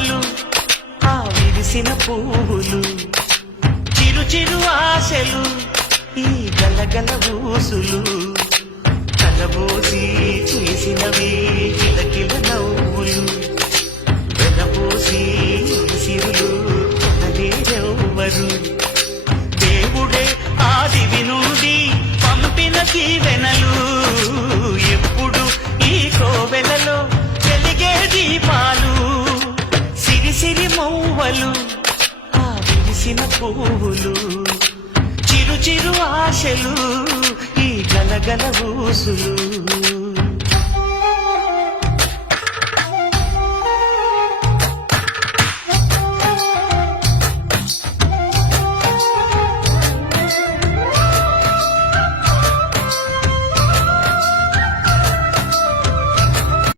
మౌవలు ఆ విరిసిన పువ్వులు చిరు చిరు ఆశలు ఈ గలగల ఊసులు కలబోసి చేసినవి కిలకిల నవ్వులు వెనబోసి సిరులు కొనలేరెవ్వరు దేవుడే ఆదివి నుండి పంపిన దీవెనలు ఎప్పుడు ఈ కోవెలలో వెలిగే దీపాలు సిరి సిరి మౌవలు ఆ విరిసిన పువ్వులు చిరు చిరు ఆశలు ఈ గలగల ఊసులు